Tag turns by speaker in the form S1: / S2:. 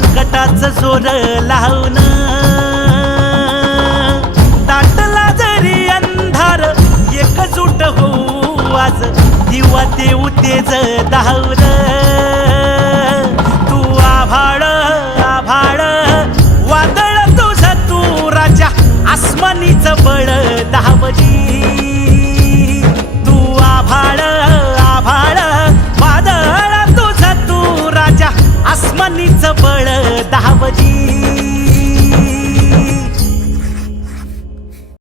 S1: संकटाच जोर
S2: लावून दाटला जरी अंधार एकजूट होऊ आज दिवा ते उतेज धावलं